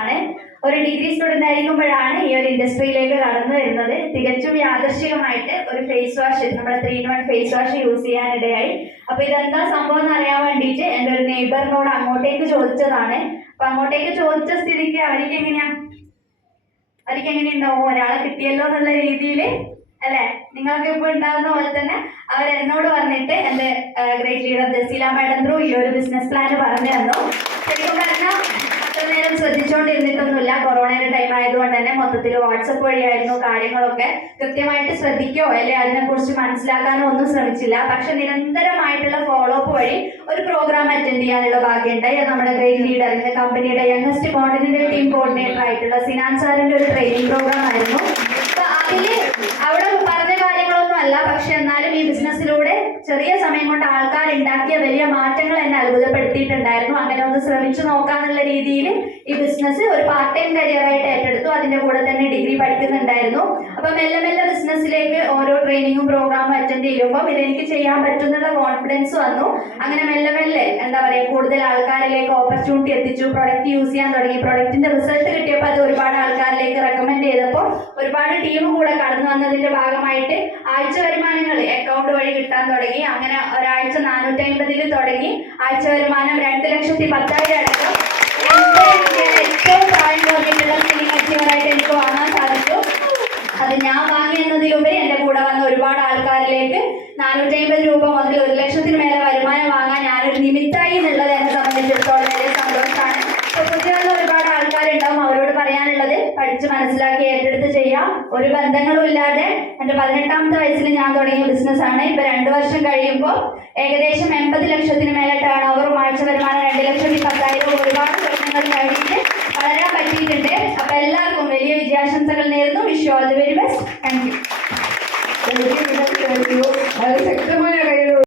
ആണ്. ഒരു degree student ആയിരിക്കുമ്പോഴാണ് ഈ ഒരു ഇൻഡസ്ട്രിയിലേക്ക് കടന്നു വരുന്നത്. തികച്ചും യാദൃശ്ചികമായിട്ട് ഒരു ഫേസ് വാഷ്, നമ്മുടെ 3-in-1 ഫേസ് വാഷ് യൂസ് ചെയ്യാനിടയായി. അപ്പൊ ഇതെന്താ സംഭവം എന്ന് അറിയാൻ വേണ്ടിയിട്ട് എൻ്റെ ഒരു നെയ്ബറിനോട് അങ്ങോട്ടേക്ക് ചോദിച്ചതാണ്. അപ്പൊ അങ്ങോട്ടേക്ക് ചോദിച്ച സ്ഥിതിക്ക് അവർക്ക് എങ്ങനെയുണ്ടാവും, ഒരാളെ കിട്ടിയല്ലോ എന്നുള്ള രീതിയിൽ അല്ലെ, നിങ്ങൾക്ക് ഇപ്പൊ ഉണ്ടാകുന്ന പോലെ തന്നെ അവർ എന്നോട് വന്നിട്ട് എന്റെ great leader Jaseela madam through ഈ ഒരു ബിസിനസ് പ്ലാൻ പറഞ്ഞു തന്നു. ശരിക്കും പറഞ്ഞാൽ അത്ര നേരം ശ്രദ്ധിച്ചുകൊണ്ടിരുന്നിട്ടൊന്നുമില്ല. കൊറോണയുടെ ടൈം ആയതുകൊണ്ട് തന്നെ മൊത്തത്തിൽ വാട്സപ്പ് വഴിയായിരുന്നു കാര്യങ്ങളൊക്കെ. കൃത്യമായിട്ട് ശ്രദ്ധിക്കോ അല്ലെ അതിനെക്കുറിച്ച് മനസ്സിലാക്കാനോ ഒന്നും ശ്രമിച്ചില്ല. പക്ഷെ നിരന്തരമായിട്ടുള്ള ഫോളോ അപ്പ് വഴി ഒരു പ്രോഗ്രാം അറ്റൻഡ് ചെയ്യാനുള്ള ഭാഗ്യമുണ്ടായി. അത് നമ്മുടെ ഗ്രേറ്റ് ലീഡറിന്റെ കമ്പനിയുടെ യങ്ങസ്റ്റ് കോർഡിനേറ്റർ ടീം കോർഡിനേറ്റർ ആയിട്ടുള്ള സിനാൻ സാറിന്റെ ഒരു ട്രെയിനിങ് പ്രോഗ്രാം ആയിരുന്നു. അപ്പൊ അതില് അവിടെ പറഞ്ഞ കാര്യങ്ങളൊന്നും അല്ല, പക്ഷെ എന്നാലും ഈ ബിസിനസ്സിലൂടെ ചെറിയ സമയം കൊണ്ട് ആൾക്കാർ ഉണ്ടാക്കിയ വലിയ മാറ്റങ്ങൾ എന്നെ അത്ഭുതപ്പെടുത്തിയിട്ടുണ്ടായിരുന്നു. അങ്ങനെ ഒന്ന് ശ്രമിച്ചു നോക്കാന്നുള്ള രീതിയിൽ ഈ ബിസിനസ് ഒരു പാർട്ട് ടൈം കരിയർ ആയിട്ട് ഏറ്റെടുത്തു. അതിന്റെ കൂടെ തന്നെ ഡിഗ്രി പഠിക്കുന്നുണ്ടായിരുന്നു. അപ്പൊ മെല്ലെ മെല്ലെ ബിസിനസ്സിലേക്ക് ഓരോ ട്രെയിനിങ്ങും പ്രോഗ്രാമും അറ്റൻഡ് ചെയ്യുമ്പോൾ ഇതെനിക്ക് ചെയ്യാൻ പറ്റുന്നുള്ള കോൺഫിഡൻസ് വന്നു. അങ്ങനെ മെല്ലെ മെല്ലെ എന്താ പറയുക, കൂടുതൽ ആൾക്കാരിലേക്ക് ഓപ്പർച്യൂണിറ്റി എത്തിച്ചു. പ്രൊഡക്റ്റ് യൂസ് ചെയ്യാൻ തുടങ്ങി. പ്രൊഡക്റ്റിന്റെ റിസൾട്ട് കിട്ടിയപ്പോൾ അത് ഒരുപാട് ആൾക്കാരിലേക്ക് റെക്കമെൻഡ് ചെയ്തപ്പോൾ ഒരുപാട് ടീം കൂടെ കടന്നു വന്നതിന്റെ ഭാഗമായിട്ട് ആഴ്ച വരുമാനങ്ങൾ അക്കൗണ്ട് വഴി കിട്ടാൻ തുടങ്ങി. അങ്ങനെ ഒരാഴ്ച 450 തുടങ്ങി ആഴ്ച വരുമാനം 2,10,000 അടക്കം ഏറ്റവും പ്രായം കുറഞ്ഞിട്ടുള്ള സ്കില്ലിംഗ് അച്ചീവറായിട്ട് എനിക്ക് വാങ്ങാൻ സാധിച്ചു. അത് ഞാൻ വാങ്ങി എന്നതിലുപരി എന്റെ കൂടെ വന്ന ഒരുപാട് ആൾക്കാരിലേക്ക് 450 രൂപ മുതൽ 1,00,000 മേലെ വരുമാനം വാങ്ങാൻ ഞാനൊരു നിമിത്തായി എന്നുള്ളത് എന്നെ സംബന്ധിച്ചിടത്തോളം വലിയ സന്തോഷമാണ്. പുതിയുള്ള ഒരുപാട് ആൾക്കാരുണ്ടാവും. അവരോട് പറയാനുള്ളത് പഠിച്ച് മനസ്സിലാക്കി ഏറ്റെടുത്ത് ചെയ്യാം. ഒരു ബന്ധങ്ങളും ഇല്ലാതെ എന്റെ 18ാമത്തെ വയസ്സിൽ ഞാൻ തുടങ്ങിയ ബിസിനസ് ആണ്. ഇപ്പൊ 2 വർഷം കഴിയുമ്പോൾ ഏകദേശം 80 ലക്ഷത്തിന് മേലെ ടേൺ ഓവറും ആഴ്ച വരുമാനം 2,10,000 ഒരുപാട് പ്രശ്നങ്ങൾ നേടിയിട്ട് വളരാൻ പറ്റിയിട്ടുണ്ട്. അപ്പൊ എല്ലാവർക്കും വലിയ വിജയാശംസകൾ നേരുന്നു. Wish you all the very best. Thank you.